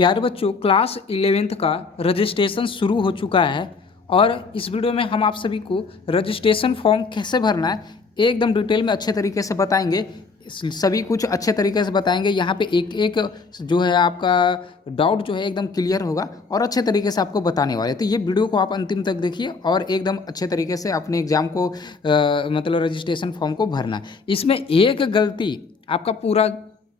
प्यारे बच्चों, class 11th का रजिस्ट्रेशन शुरू हो चुका है और इस वीडियो में हम आप सभी को रजिस्ट्रेशन फॉर्म कैसे भरना है एकदम डिटेल में अच्छे तरीके से बताएंगे। सभी कुछ अच्छे तरीके से बताएंगे। यहाँ पे एक एक जो है आपका डाउट जो है एकदम क्लियर होगा और अच्छे तरीके से आपको बताने वाले। तो ये वीडियो को आप अंतिम तक देखिए और एकदम अच्छे तरीके से अपने एग्ज़ाम को मतलब रजिस्ट्रेशन फॉर्म को भरना है। इसमें एक गलती आपका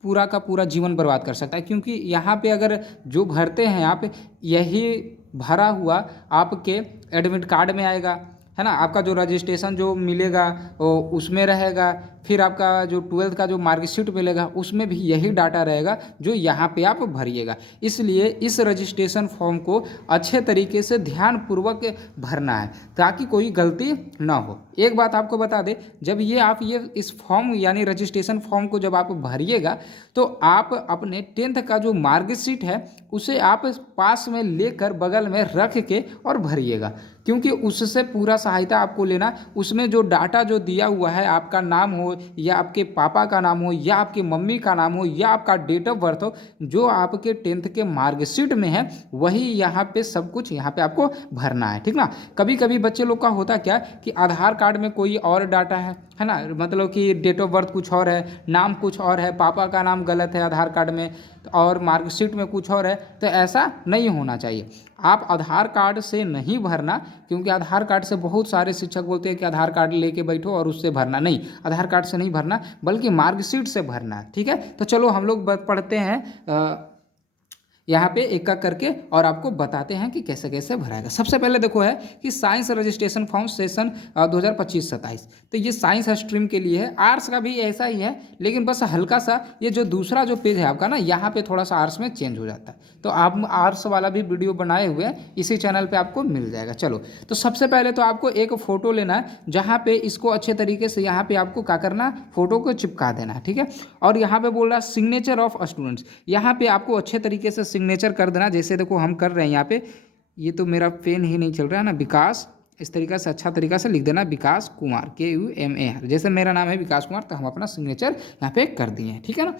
पूरा का पूरा जीवन बर्बाद कर सकता है, क्योंकि यहाँ पे अगर जो भरते हैं आप, यही भरा हुआ आपके एडमिट कार्ड में आएगा, है ना। आपका जो रजिस्ट्रेशन जो मिलेगा वो उसमें रहेगा, फिर आपका जो 12th का जो मार्कशीट मिलेगा उसमें भी यही डाटा रहेगा जो यहाँ पे आप भरिएगा। इसलिए इस रजिस्ट्रेशन फॉर्म को अच्छे तरीके से ध्यानपूर्वक भरना है ताकि कोई गलती ना हो। एक बात आपको बता दें, जब आप इस फॉर्म यानी रजिस्ट्रेशन फॉर्म को जब आप भरिएगा तो आप अपने 10th का जो मार्कशीट है उसे आप पास में लेकर बगल में रख के और भरिएगा, क्योंकि उससे पूरा सहायता आपको लेना। उसमें जो डाटा जो दिया हुआ है, आपका नाम हो या आपके पापा का नाम हो या आपकी मम्मी का नाम हो या आपका डेट ऑफ बर्थ हो, जो आपके 10th के मार्कशीट में है वही यहाँ पे सब कुछ यहाँ पे आपको भरना है, ठीक ना। कभी कभी बच्चे लोग का होता क्या कि आधार कार्ड में कोई और डाटा है ना, मतलब कि डेट ऑफ बर्थ कुछ और है, नाम कुछ और है, पापा का नाम गलत है आधार कार्ड में और मार्कशीट में कुछ और है। तो ऐसा नहीं होना चाहिए। आप आधार कार्ड से नहीं भरना, क्योंकि आधार कार्ड से बहुत सारे शिक्षक बोलते हैं कि आधार कार्ड लेके बैठो और उससे भरना। नहीं, आधार कार्ड से नहीं भरना बल्कि मार्कशीट से भरना है, ठीक है। तो चलो हम लोग पढ़ते हैं यहाँ पे एक एक करके और आपको बताते हैं कि कैसे कैसे भराएगा। सबसे पहले देखो है कि साइंस रजिस्ट्रेशन फॉर्म सेशन 2025-27। तो ये साइंस स्ट्रीम के लिए है। आर्ट्स का भी ऐसा ही है, लेकिन बस हल्का सा ये जो दूसरा जो पेज है आपका ना, यहाँ पे थोड़ा सा आर्ट्स में चेंज हो जाता है। तो आप आर्ट्स वाला भी वीडियो बनाए हुए हैं, इसी चैनल पर आपको मिल जाएगा। चलो, तो सबसे पहले तो आपको एक फ़ोटो लेना है, जहाँ पे इसको अच्छे तरीके से यहाँ पे आपको क्या करना, फ़ोटो को चिपका देना है, ठीक है। और यहाँ पे बोल रहा है सिग्नेचर ऑफ स्टूडेंट्स, यहाँ पे आपको अच्छे तरीके से सिग्नेचर कर देना। जैसे देखो हम कर रहे हैं यहाँ पे, ये तो मेरा पेन ही नहीं चल रहा है ना, विकास, इस तरीक़ा से अच्छा तरीक़ा से लिख देना विकास कुमार, KUMAR। जैसे मेरा नाम है विकास कुमार, तो हम अपना सिग्नेचर यहाँ पे कर दिए हैं, ठीक है ना।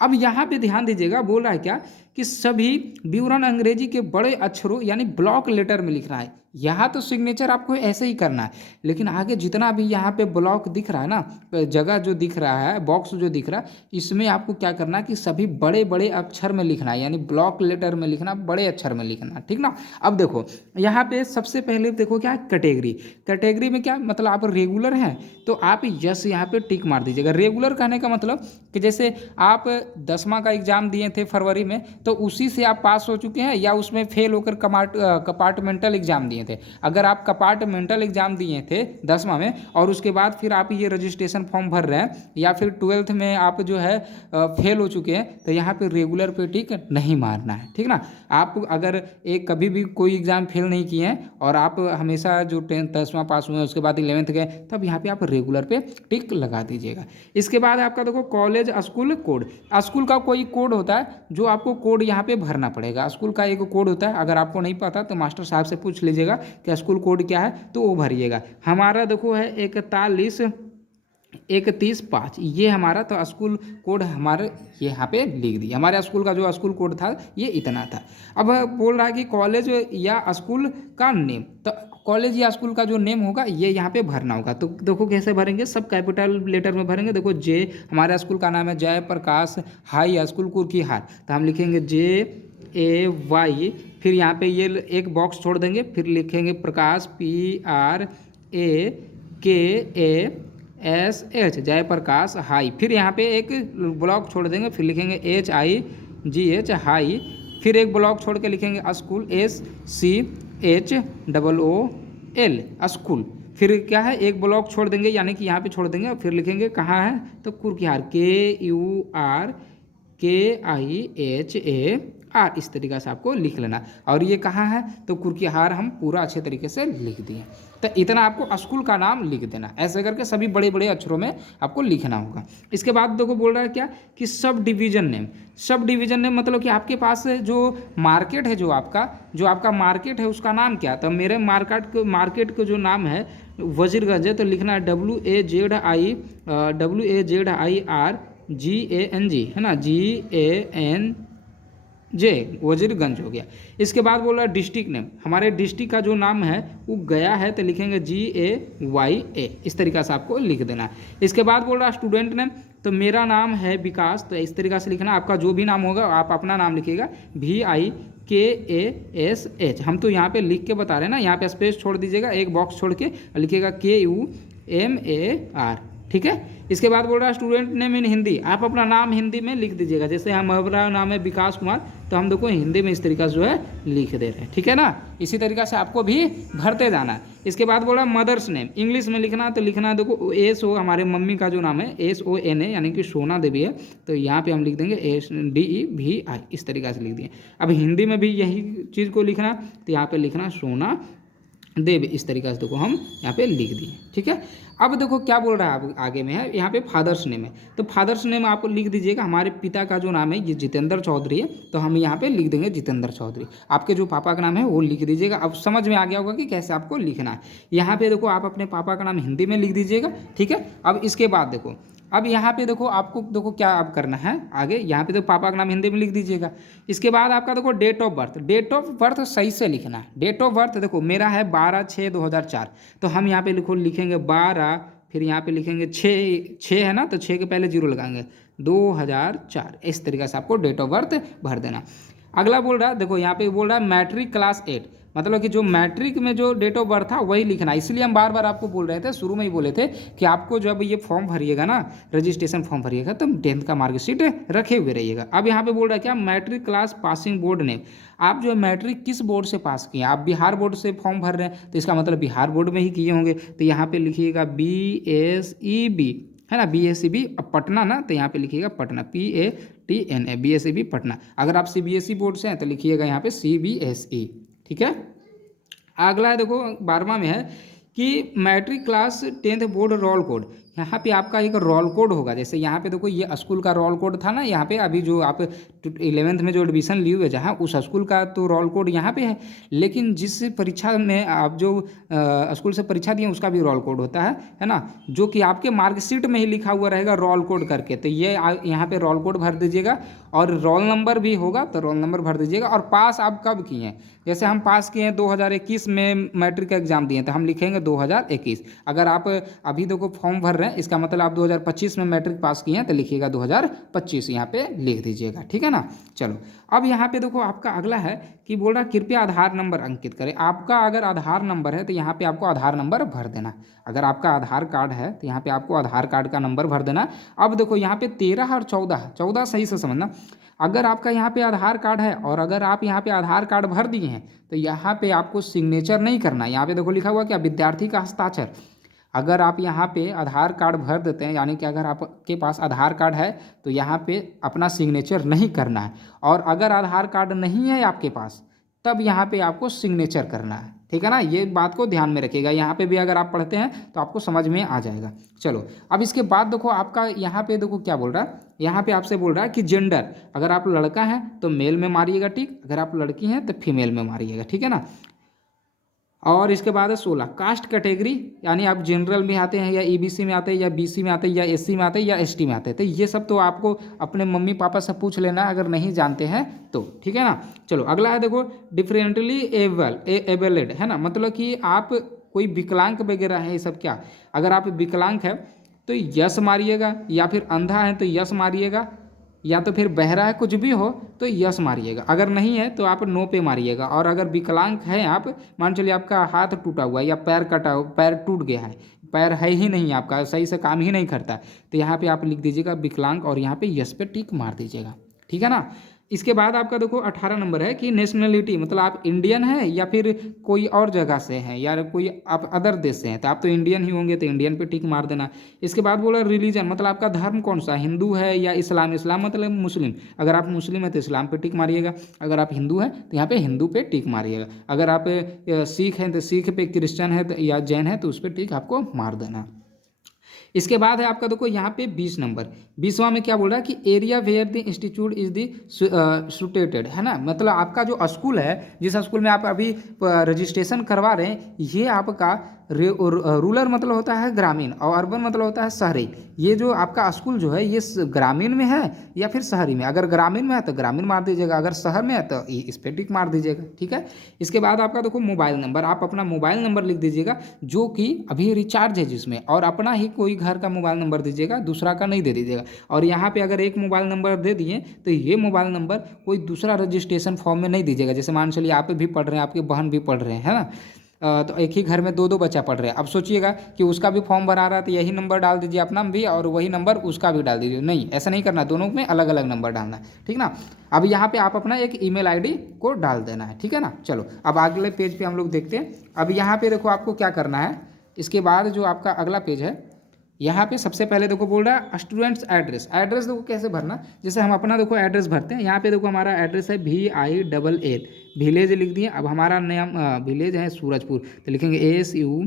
अब यहाँ पे ध्यान दीजिएगा, बोल रहा है क्या कि सभी विवरण अंग्रेजी के बड़े अक्षरों यानी ब्लॉक लेटर में लिखना है। यहाँ तो सिग्नेचर आपको ऐसे ही करना है, लेकिन आगे जितना भी यहाँ पे ब्लॉक दिख रहा है ना, जगह जो दिख रहा है, बॉक्स जो दिख रहा है, इसमें आपको क्या करना है कि सभी बड़े बड़े अक्षर में लिखना है, यानी ब्लॉक लेटर में लिखना, बड़े अक्षर में लिखना, ठीक ना। अब देखो यहाँ पे सबसे पहले देखो क्या है, कैटेगरी। कैटेगरी में क्या मतलब, आप रेगुलर हैं तो आप यस यहाँ पे टिक मार दीजिएगा। रेगुलर कहने का मतलब कि जैसे आप 10वां का एग्ज़ाम दिए थे फरवरी में, तो उसी से आप पास हो चुके हैं, या उसमें फेल होकर कंपार्टमेंटल एग्ज़ाम दिए थे। अगर आप कंपार्टमेंटल एग्ज़ाम दिए थे 10वां में और उसके बाद फिर आप ये रजिस्ट्रेशन फॉर्म भर रहे हैं, या फिर 12th में आप जो है फेल हो चुके हैं, तो यहाँ पे रेगुलर पे टिक नहीं मारना है, ठीक ना। आप अगर एक कभी भी कोई एग्ज़ाम फेल नहीं किए हैं और आप हमेशा जो 10वां पास हुए हैं उसके बाद 11th गए, तब यहाँ पे आप रेगुलर पे टिक लगा दीजिएगा। इसके बाद आपका देखो कॉलेज स्कूल कोड। स्कूल का कोई कोड होता है जो आपको कोड यहाँ पे भरना पड़ेगा। स्कूल का एक कोड होता है, अगर आपको नहीं पता तो मास्टर साहब से पूछ लीजिएगा कि स्कूल कोड क्या है, तो वो भरिएगा। हमारा देखो है 413135, ये हमारा तो स्कूल कोड हमारे यहाँ पे लिख दिया। हमारे स्कूल का जो स्कूल कोड था ये इतना था। अब बोल रहा है कि कॉलेज या स्कूल का नेम, तो कॉलेज या स्कूल का जो नेम होगा ये यहाँ पे भरना होगा। तो देखो कैसे भरेंगे, सब कैपिटल लेटर में भरेंगे। देखो जे, हमारे स्कूल का नाम है जयप्रकाश हाई स्कूल कुर्कीहार, तो हम लिखेंगे JAY, फिर यहाँ पे ये एक बॉक्स छोड़ देंगे, फिर लिखेंगे प्रकाश PRAKASH जयप्रकाश हाई, फिर यहाँ पे एक ब्लॉक छोड़ देंगे, फिर लिखेंगे HIGH हाई, फिर एक ब्लॉक छोड़ के लिखेंगे स्कूल SCHOOL स्कूल, फिर क्या है एक ब्लॉक छोड़ देंगे, यानी कि यहाँ पे छोड़ देंगे, फिर लिखेंगे कहाँ है तो कुर्कीहार KURKIHAR, इस तरीक़ा से आपको लिख लेना। और ये कहाँ है तो कुर्कीहार हम पूरा अच्छे तरीके से लिख दिए। तो इतना आपको स्कूल का नाम लिख देना, ऐसे करके सभी बड़े बड़े अक्षरों में आपको लिखना होगा। इसके बाद देखो बोल रहा है क्या कि sub division name. Sub division name मतलब कि आपके पास जो मार्केट है, जो आपका मार्केट है उसका नाम क्या। तो मेरे मार्केट का जो नाम है वजीरगंज है, तो लिखना है WAZIRGANG, है ना, GANG वजीरगंज हो गया। इसके बाद बोल रहा है डिस्ट्रिक्ट नेम, हमारे डिस्ट्रिक्ट का जो नाम है वो गया है तो लिखेंगे GAYA, इस तरीक़ा से आपको लिख देना है। इसके बाद बोल रहा है स्टूडेंट नेम, तो मेरा नाम है विकास, तो इस तरीक़ा से लिखना। आपका जो भी नाम होगा आप अपना नाम लिखिएगा VIKASH। हम तो यहाँ पे लिख के बता रहे हैं ना, यहाँ पे स्पेस छोड़ दीजिएगा, एक बॉक्स छोड़ के लिखिएगा KUMAR, ठीक है। इसके बाद बोल रहा है स्टूडेंट नेम इन हिंदी, आप अपना नाम हिंदी में लिख दीजिएगा। जैसे हमारा नाम है विकास कुमार, तो हम देखो हिंदी में इस तरीका से जो है लिख दे रहे हैं, ठीक है ना। इसी तरीका से आपको भी भरते जाना है। इसके बाद बोला मदर्स नेम, इंग्लिश में लिखना, तो लिखना देखो SO, हमारे मम्मी का जो नाम है SONA यानी कि सोना देवी है, तो यहाँ पे हम लिख देंगे SDEVI, इस तरीका से लिख दिए। अब हिंदी में भी यही चीज़ को लिखना, तो यहाँ पे लिखना सोना देव, इस तरीका से देखो हम यहाँ पे लिख दिए, ठीक है। अब देखो क्या बोल रहा है, अब आगे में है यहाँ पे फादर्स नेम है, तो फादर्स नेम आप लिख दीजिएगा। हमारे पिता का जो नाम है ये जितेंद्र चौधरी है, तो हम यहाँ पे लिख देंगे जितेंद्र चौधरी। आपके जो पापा का नाम है वो लिख दीजिएगा। अब समझ में आ गया होगा कि कैसे आपको लिखना है। यहाँ पे देखो आप अपने पापा का नाम हिंदी में लिख दीजिएगा, ठीक है। अब इसके बाद देखो, अब यहाँ पे देखो आपको देखो क्या अब करना है आगे, यहाँ पे तो पापा का नाम हिंदी में लिख दीजिएगा। इसके बाद आपका देखो date of birth, date of birth सही से लिखना है। डेट ऑफ बर्थ देखो मेरा है 12/6/2004, तो हम यहाँ पे लिखेंगे 12, फिर यहाँ पे लिखेंगे 6 है ना, तो 6 के पहले 0 लगाएंगे, 2004, इस तरीके से आपको डेट ऑफ बर्थ भर देना। अगला बोल रहा है देखो, यहाँ पे बोल रहा है मैट्रिक क्लास 8, मतलब कि जो मैट्रिक में जो डेट ऑफ बर्थ था वही लिखना। इसलिए हम बार बार आपको बोल रहे थे, शुरू में ही बोले थे कि आपको जब ये फॉर्म भरिएगा ना, रजिस्ट्रेशन फॉर्म भरिएगा, तो 10th का मार्कशीट रखे हुए रहिएगा। अब यहाँ पे बोल रहा है क्या, matric class passing board name, आप जो मैट्रिक किस बोर्ड से पास किए हैं। आप बिहार बोर्ड से फॉर्म भर रहे हैं, तो इसका मतलब बिहार बोर्ड में ही किए होंगे, तो यहाँ पे लिखिएगा BSEB, है ना, BSEB पटना ना, तो यहाँ पे लिखिएगा पटना, PATNA, BSEB पटना। अगर आप CBSE बोर्ड से हैं तो लिखिएगा यहाँ पे CBSE, ठीक है। अगला है देखो 12वां में है कि matric class 10th board roll code, यहाँ पे आपका एक रोल कोड होगा। जैसे यहाँ पे देखो ये स्कूल का रोल कोड था ना, यहाँ पे अभी जो आप 11th में जो एडमिशन लिए हुए जहाँ उस स्कूल का तो रोल कोड यहाँ पे है, लेकिन जिस परीक्षा में आप जो स्कूल से परीक्षा दिए उसका भी रोल कोड होता है ना, जो कि आपके मार्कशीट में ही लिखा हुआ रहेगा रोल कोड करके। तो ये यहाँ पे रोल कोड भर दीजिएगा, और रोल नंबर भी होगा तो रोल नंबर भर दीजिएगा। और पास आप कब किए हैं, जैसे हम पास किए हैं 2021 में मैट्रिक का एग्जाम दिए, तो हम लिखेंगे 2021। अगर आप अभी देखो फॉर्म भर रहे हैं, इसका मतलब आप 2025 में मैट्रिक पास किए हैं, तो लिखिएगा 2025 यहाँ पे लिख दीजिएगा, ठीक है ना। चलो अब यहाँ पे देखो आपका अगला है कि बोल रहा कृपया आधार नंबर अंकित करें। आपका अगर आधार नंबर है तो यहाँ पे आपको आधार नंबर भर देना। अगर आपका आधार कार्ड है तो यहाँ पे आपको आधार कार्ड का नंबर भर देना। अब देखो यहाँ पे 13 और 14 सही से समझना। अगर आपका यहाँ पे आधार कार्ड है और अगर आप यहाँ पे आधार कार्ड भर दिए हैं, तो यहाँ पे आपको सिग्नेचर नहीं करना। यहाँ पे देखो लिखा हुआ क्या, विद्यार्थी का हस्ताक्षर। अगर आप यहाँ पे आधार कार्ड भर देते हैं, यानी कि अगर आपके पास आधार कार्ड है तो यहाँ पे अपना सिग्नेचर नहीं करना है, और अगर आधार कार्ड नहीं है आपके पास तब यहाँ पे आपको सिग्नेचर करना है, ठीक है ना। ये बात को ध्यान में रखिएगा, यहाँ पे भी अगर आप पढ़ते हैं तो आपको समझ में आ जाएगा। चलो अब इसके बाद देखो आपका यहाँ पे देखो क्या बोल रहा है, यहाँ पे आपसे बोल रहा है कि जेंडर, अगर आप लड़का हैं तो मेल में मारिएगा टिक, अगर आप लड़की हैं तो फीमेल में मारिएगा, ठीक है ना। और इसके बाद है 16 कास्ट कैटेगरी, यानी आप जनरल में आते हैं या EBC में आते हैं या BC में आते हैं या SC में आते हैं या ST में आते हैं, तो ये सब तो आपको अपने मम्मी पापा से पूछ लेना अगर नहीं जानते हैं तो, ठीक है ना। चलो अगला है देखो डिफरेंटली एबल्ड, है ना, मतलब कि आप कोई विकलांग वगैरह है ये सब क्या। अगर आप विकलांग है तो यस मारिएगा, या फिर अंधा है तो यस मारिएगा, या तो फिर बहरा है, कुछ भी हो तो यस मारिएगा। अगर नहीं है तो आप नो पे मारिएगा। और अगर विकलांग हैं आप, मान चलिए आपका हाथ टूटा हुआ है या पैर कटा हुआ, पैर टूट गया है, पैर है ही नहीं आपका, सही से काम ही नहीं करता, तो यहाँ पे आप लिख दीजिएगा विकलांग और यहाँ पे यस पे टिक मार दीजिएगा, ठीक है ना। इसके बाद आपका देखो 18 नंबर है कि नेशनलिटी, मतलब आप इंडियन हैं या फिर कोई और जगह से हैं या कोई आप अदर देश से हैं, तो आप तो इंडियन ही होंगे तो इंडियन पे टिक मार देना। इसके बाद बोला रिलीजन, मतलब आपका धर्म कौन सा, हिंदू है या इस्लाम। इस्लाम मतलब मुस्लिम, अगर आप मुस्लिम हैं तो इस्लाम पे टिक मारिएगा। अगर आप हिंदू हैं तो यहाँ पे हिंदू पे टिक मारिएगा। अगर आप सिख हैं तो सिख पे, क्रिश्चियन है या जैन है तो उस पर टिक आपको मार देना। इसके बाद है आपका देखो यहाँ पे 20 नंबर। 20वां में क्या बोल रहा है कि area where the institute is the situated, है ना। मतलब आपका जो स्कूल है, जिस स्कूल में आप अभी रजिस्ट्रेशन करवा रहे हैं, ये आपका रूरल मतलब होता है ग्रामीण और अर्बन मतलब होता है शहरी। ये जो आपका स्कूल जो है ये ग्रामीण में है या फिर शहरी में। अगर ग्रामीण में है तो ग्रामीण मार दीजिएगा, अगर शहर में है तो इस पे टिक मार दीजिएगा, ठीक है। इसके बाद आपका देखो मोबाइल नंबर, आप अपना मोबाइल नंबर लिख दीजिएगा जो कि अभी रिचार्ज है जिसमें, और अपना ही कोई घर का मोबाइल नंबर दीजिएगा, दूसरा का नहीं दे दीजिएगा। और यहाँ पे अगर एक मोबाइल नंबर दे दिए तो ये मोबाइल नंबर कोई दूसरा रजिस्ट्रेशन फॉर्म में नहीं दीजिएगा। जैसे मान चलिए आप भी पढ़ रहे हैं, आपके बहन भी पढ़ रहे हैं, है ना। तो एक ही घर में दो दो बच्चा पढ़ रहे हैं। अब सोचिएगा कि उसका भी फॉर्म भरा रहा है तो यही नंबर डाल दीजिए अपना भी, और वही नंबर उसका भी डाल दीजिए। नहीं, ऐसा नहीं करना, दोनों में अलग अलग नंबर डालना है, ठीक ना। अब यहाँ पे आप अपना एक ईमेल आईडी को डाल देना है, ठीक है ना। चलो अब अगले पेज पे हम लोग देखते हैं। अब यहाँ पे देखो आपको क्या करना है। इसके बाद जो आपका अगला पेज है, यहाँ पे सबसे पहले देखो बोल रहा है स्टूडेंट्स एड्रेस। एड्रेस देखो कैसे भरना, जैसे हम अपना देखो एड्रेस भरते हैं। यहाँ पे देखो हमारा एड्रेस है VILL विलेज लिख दिए। अब हमारा नाम विलेज है सूरजपुर, तो लिखेंगे SURAJPUR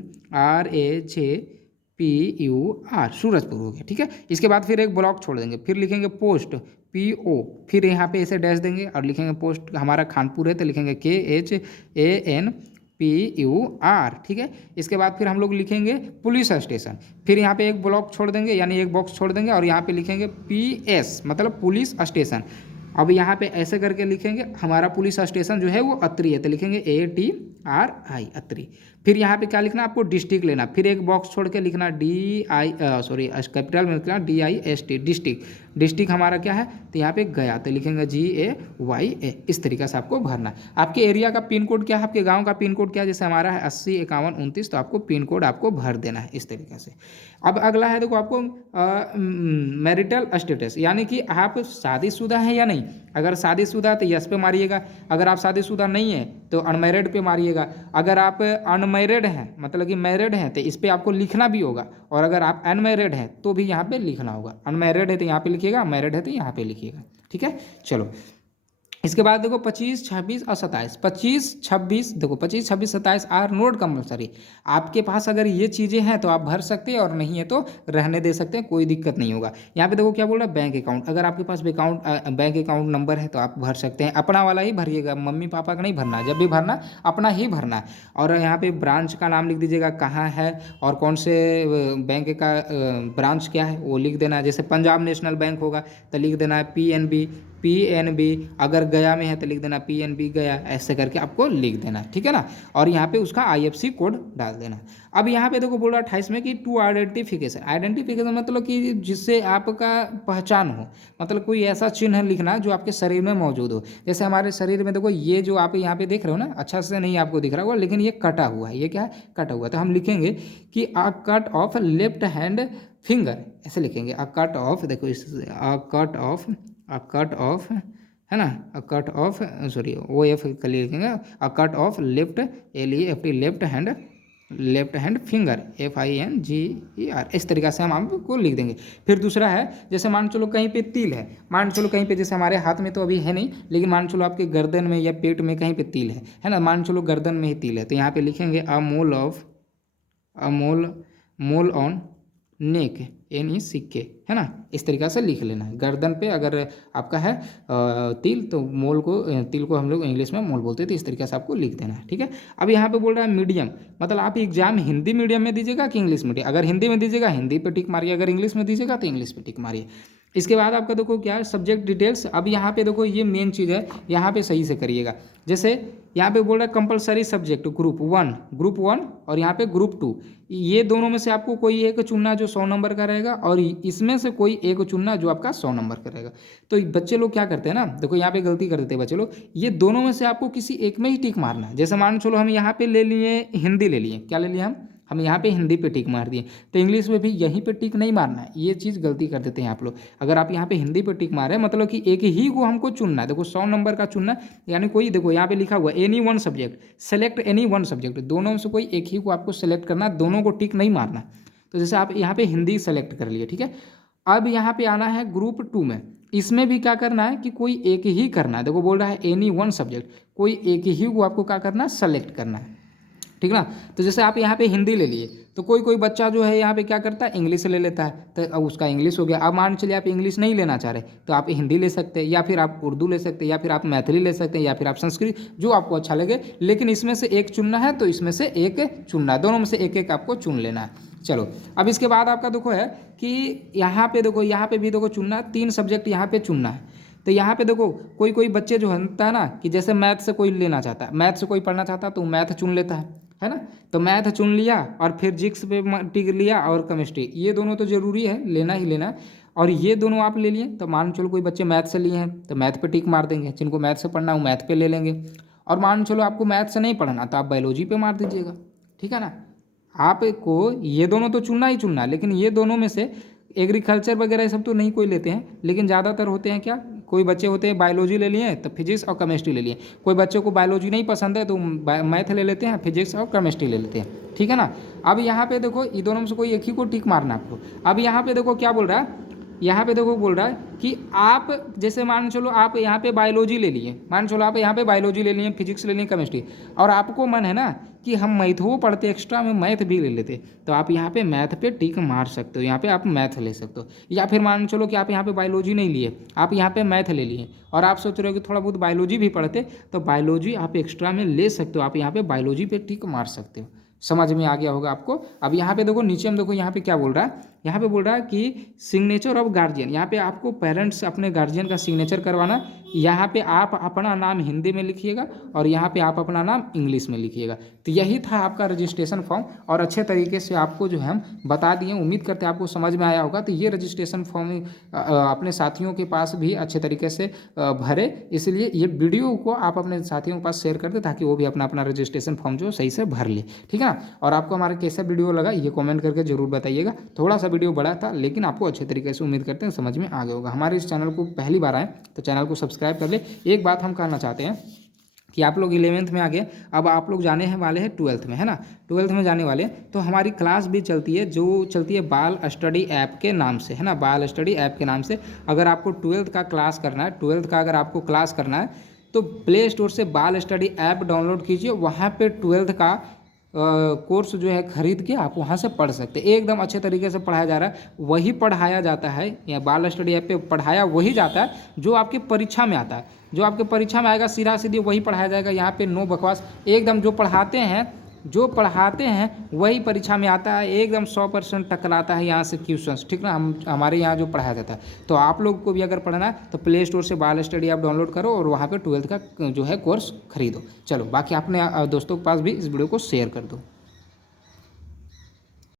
सूरजपुर हो गया, ठीक है। इसके बाद फिर एक ब्लॉक छोड़ देंगे, फिर लिखेंगे पोस्ट PO, फिर यहाँ पे ऐसे डैश देंगे और लिखेंगे पोस्ट हमारा खानपुर है तो लिखेंगे KHANPUR, ठीक है। इसके बाद फिर हम लोग लिखेंगे पुलिस स्टेशन, फिर यहाँ पे एक ब्लॉक छोड़ देंगे यानी एक बॉक्स छोड़ देंगे और यहाँ पे लिखेंगे PS मतलब पुलिस स्टेशन। अब यहाँ पे ऐसे करके लिखेंगे हमारा पुलिस स्टेशन जो है वो अत्री है तो लिखेंगे ATRI अत्री। फिर यहाँ पे क्या लिखना, आपको डिस्ट्रिक्ट लेना, फिर एक बॉक्स छोड़ के लिखना कैपिटल में लिखना DIST डिस्ट्रिक्ट। डिस्ट्रिक्ट हमारा क्या है तो यहाँ पे गया तो लिखेंगे GAYA। इस तरीके से आपको भरना है। आपके एरिया का पिन कोड क्या है, आपके गांव का पिन कोड क्या है, जैसे हमारा है 80 51 29, तो आपको पिन कोड आपको भर देना है इस तरीके से। अब अगला है देखो आपको मैरिटल स्टेटस, यानी कि आप शादीशुदा हैं या नहीं। अगर शादीशुदा तो यस पे मारिएगा, अगर आप शादीशुदा नहीं है तो अनमैरिड पे मारिएगा। अगर आप अनमैरिड हैं मतलब कि मैरिड हैं तो इस पर आपको लिखना भी होगा, और अगर आप अनमैरिड हैं तो भी यहाँ पे लिखना होगा। अनमैरिड है तो यहाँ पे लिखिएगा, मैरिड है तो यहाँ पे लिखिएगा, ठीक है। चलो इसके बाद देखो 25 26 और 27। 25 26 देखो 25 26 27 आर नोट कंपलसरी। आपके पास अगर ये चीज़ें हैं तो आप भर सकते हैं, और नहीं है तो रहने दे सकते हैं, कोई दिक्कत नहीं होगा। यहाँ पे देखो क्या बोल रहा है, बैंक अकाउंट। अगर आपके पास बैंक अकाउंट नंबर है तो आप भर सकते हैं, अपना वाला ही भरिएगा, मम्मी पापा का नहीं भरना है। जब भी भरना अपना ही भरना है। और यहाँ पे ब्रांच का नाम लिख दीजिएगा कहाँ है और कौन से बैंक का ब्रांच क्या है वो लिख देना है। जैसे पंजाब नेशनल बैंक होगा तो लिख देना है PNB। अगर गया में है तो लिख देना PNB गया, ऐसे करके आपको लिख देना, ठीक है ना। और यहाँ पे उसका IFC कोड डाल देना। अब यहाँ पे देखो बोल रहा 28 में कि टू आइडेंटिफिकेशन मतलब कि जिससे आपका पहचान हो, मतलब कोई ऐसा चिन्ह लिखना जो आपके शरीर में मौजूद हो। जैसे हमारे शरीर में देखो ये जो आप यहाँ पे देख रहे हो ना, अच्छा से नहीं आपको दिख रहा होगा लेकिन ये कटा हुआ है, ये क्या है कटा हुआ। तो हम लिखेंगे कि अ cut off left hand finger, ऐसे लिखेंगे अ कट ऑफ, देखो इस अ कट ऑफ है ना, अ कट ऑफ सॉरी OF के लिए लिखेंगे अ cut off left LEFT left hand finger FINGER। इस तरीके से हम आपको लिख देंगे। फिर दूसरा है जैसे मान चलो कहीं पे तिल है, मान चलो कहीं पे, जैसे हमारे हाथ में तो अभी है नहीं लेकिन मान चलो आपके गर्दन में या पेट में कहीं पे तिल है ना, मान चलो गर्दन में ही तिल है तो यहाँ पे लिखेंगे अ मोल ऑन नेक NECK, है ना। इस तरीक़े से लिख लेना है। गर्दन पे अगर आपका है तिल तो तिल को हम लोग इंग्लिश में मोल बोलते हैं, तो इस तरीके से आपको लिख देना है, ठीक है। अब यहाँ पे बोल रहा है मीडियम, मतलब आप एग्जाम हिंदी मीडियम में दीजिएगा कि इंग्लिश मीडियम। अगर हिंदी में दीजिएगा हिंदी पे टिक मारिए, अगर इंग्लिश में दीजिएगा तो इंग्लिश पे टिक मारिए। इसके बाद आपका देखो क्या है सब्जेक्ट डिटेल्स। अब यहाँ पे देखो ये मेन चीज़ है, यहाँ पे सही से करिएगा। जैसे यहाँ पे बोल रहा है कंपलसरी सब्जेक्ट ग्रुप 1 और यहाँ पे ग्रुप 2, ये दोनों में से आपको कोई एक चुनना जो 100 नंबर का रहेगा, और इसमें से कोई एक चुनना जो आपका 100 नंबर का रहेगा। तो बच्चे लोग क्या करते हैं ना, देखो यहाँ पे गलती कर देते हैं बच्चे लोग, ये दोनों में से आपको किसी एक में ही टिक मारना है। जैसे मान चलो हम यहाँ पे ले लिए हिंदी, ले लिए क्या ले लिए हम यहाँ पे हिंदी पे टिक मार दिए, तो इंग्लिश में भी यहीं पे टिक नहीं मारना है। ये चीज़ गलती कर देते हैं आप लोग। अगर आप यहाँ पे हिंदी पे टिक मारे मतलब कि एक ही को हमको चुनना है। देखो 100 नंबर का चुनना है, यानी कोई देखो यहाँ पे लिखा हुआ any one subject, select any one subject, दोनों में से कोई एक ही को आपको सेलेक्ट करना है, दोनों को टिक नहीं मारना। तो जैसे आप यहाँ पे हिंदी सेलेक्ट कर लिए, ठीक है। अब यहाँ पे आना है ग्रुप 2 में, इसमें भी क्या करना है कि कोई एक ही करना है। देखो बोल रहा है एनी वन सब्जेक्ट, कोई एक ही को आपको क्या करना है सेलेक्ट करना है। ठीक ना। तो जैसे आप यहाँ पे हिंदी ले लिए तो कोई कोई बच्चा जो है यहाँ पे क्या करता है, इंग्लिश ले लेता है, तो अब उसका इंग्लिश हो गया। अब मान चलिए आप इंग्लिश नहीं लेना चाह रहे तो आप हिंदी ले सकते हैं, या फिर आप उर्दू ले सकते हैं, या फिर आप मैथिली ले सकते हैं, या फिर आप संस्कृत, जो आपको अच्छा लगे। लेकिन इसमें से एक चुनना है तो इसमें से एक चुनना है, दोनों में से एक एक आपको चुन लेना है। चलो अब इसके बाद आपका देखो है कि यहाँ पे देखो, यहाँ पे भी देखो चुनना है, 3 सब्जेक्ट यहाँ पे चुनना है। तो यहाँ पे देखो कोई कोई बच्चे जो होता है ना कि जैसे मैथ से कोई लेना चाहता है, मैथ से कोई पढ़ना चाहता है तो मैथ चुन लेता है ना। तो मैथ चुन लिया और फिजिक्स पे टिक लिया और केमिस्ट्री, ये दोनों तो ज़रूरी है, लेना ही लेना। और ये दोनों आप ले लिए तो मान चलो कोई बच्चे मैथ से लिए हैं तो मैथ पे टिक मार देंगे, जिनको मैथ से पढ़ना हो मैथ पे ले लेंगे। और मान चलो आपको मैथ से नहीं पढ़ना तो आप बायोलॉजी पे मार दीजिएगा, ठीक है ना। आपको ये दोनों तो चुनना ही चुनना, लेकिन ये दोनों में से एग्रीकल्चर वगैरह ये सब तो नहीं कोई लेते हैं, लेकिन ज़्यादातर होते हैं क्या, कोई बच्चे होते हैं बायोलॉजी ले लिए तो फिजिक्स और केमिस्ट्री ले लिए। कोई बच्चों को बायोलॉजी नहीं पसंद है तो मैथ ले लेते हैं, फिजिक्स और केमिस्ट्री ले लेते हैं, ठीक है ना। अब यहाँ पे देखो ये दोनों में से कोई एक ही को टिक मारना आपको। अब यहाँ पे देखो क्या बोल रहा है, यहाँ पे देखो बोल रहा है कि आप जैसे मान चलो आप यहाँ पे बायोलॉजी ले लिए, मान चलो आप यहाँ पे बायोलॉजी ले लिए, फिजिक्स ले लिए, केमिस्ट्री, और आपको मन है ना कि हम मैथ वो पढ़ते एक्स्ट्रा में मैथ भी ले लेते, तो आप यहाँ पे मैथ पे टिक मार सकते हो, यहाँ पे आप मैथ ले सकते हो। या फिर मान चलो कि आप यहाँ पे बायोलॉजी नहीं लिए, आप यहाँ पे मैथ ले लिए और आप सोच रहे हो कि थोड़ा बहुत बायोलॉजी भी पढ़ते, तो बायोलॉजी आप एक्स्ट्रा में ले सकते हो, आप यहाँ पे बायोलॉजी पे टिक मार सकते हो। समझ में आ गया होगा आपको। अब यहाँ पे देखो नीचे में देखो यहाँ पे क्या बोल रहा है, यहाँ पे बोल रहा है कि सिग्नेचर ऑफ गार्जियन, यहाँ पे आपको पेरेंट्स अपने गार्जियन का सिग्नेचर करवाना। यहाँ पे आप अपना नाम हिंदी में लिखिएगा और यहाँ पे आप अपना नाम इंग्लिश में लिखिएगा। तो यही था आपका रजिस्ट्रेशन फॉर्म, और अच्छे तरीके से आपको जो है हम बता दिए। उम्मीद करते हैं आपको समझ में आया होगा। तो ये रजिस्ट्रेशन फॉर्म अपने साथियों के पास भी अच्छे तरीके से भरे, इसलिए ये वीडियो को आप अपने साथियों के पास शेयर कर दें ताकि वो भी अपना अपना रजिस्ट्रेशन फॉर्म जो सही से भर ले, ठीक है ना। और आपको हमारा कैसा वीडियो लगा ये कमेंट करके जरूर बताइएगा। थोड़ा सा वीडियो बड़ा था लेकिन आपको अच्छे तरीके से उम्मीद करते हैं समझ में आ गया होगा। हमारे इस चैनल को पहली बार आए तो चैनल को सब्सक्राइब कर ले। एक बात हम कहना चाहते हैं कि आप लोग 11th में आ गए, अब आप लोग जाने हैं वाले हैं 12th में, है ना। 12th में जाने वाले तो हमारी क्लास भी चलती है, जो चलती है बाल स्टडी ऐप के नाम से, है ना, बाल स्टडी ऐप के नाम से। अगर आपको 12th का क्लास करना है, 12th का अगर आपको क्लास करना है तो प्ले स्टोर से बाल स्टडी ऐप डाउनलोड कीजिए, वहाँ पे 12th का कोर्स जो है खरीद के आप वहाँ से पढ़ सकते हैं। एकदम अच्छे तरीके से पढ़ाया जा रहा है, वही पढ़ाया जाता है, या बाल स्टडी ऐप पे पढ़ाया वही जाता है जो आपकी परीक्षा में आता है। जो आपके परीक्षा में आएगा सीधा सीधी वही पढ़ाया जाएगा। यहाँ पे नो बकवास, एकदम जो पढ़ाते हैं वही परीक्षा में आता है, एकदम 100% टकराता है यहाँ से क्वेश्चंस, ठीक ना। हमारे यहाँ जो पढ़ाया जाता है, तो आप लोग को भी अगर पढ़ना है तो प्ले स्टोर से बाल स्टडी ऐप डाउनलोड करो और वहाँ पे 12th का जो है कोर्स खरीदो। चलो बाकी अपने दोस्तों के पास भी इस वीडियो को शेयर कर दो।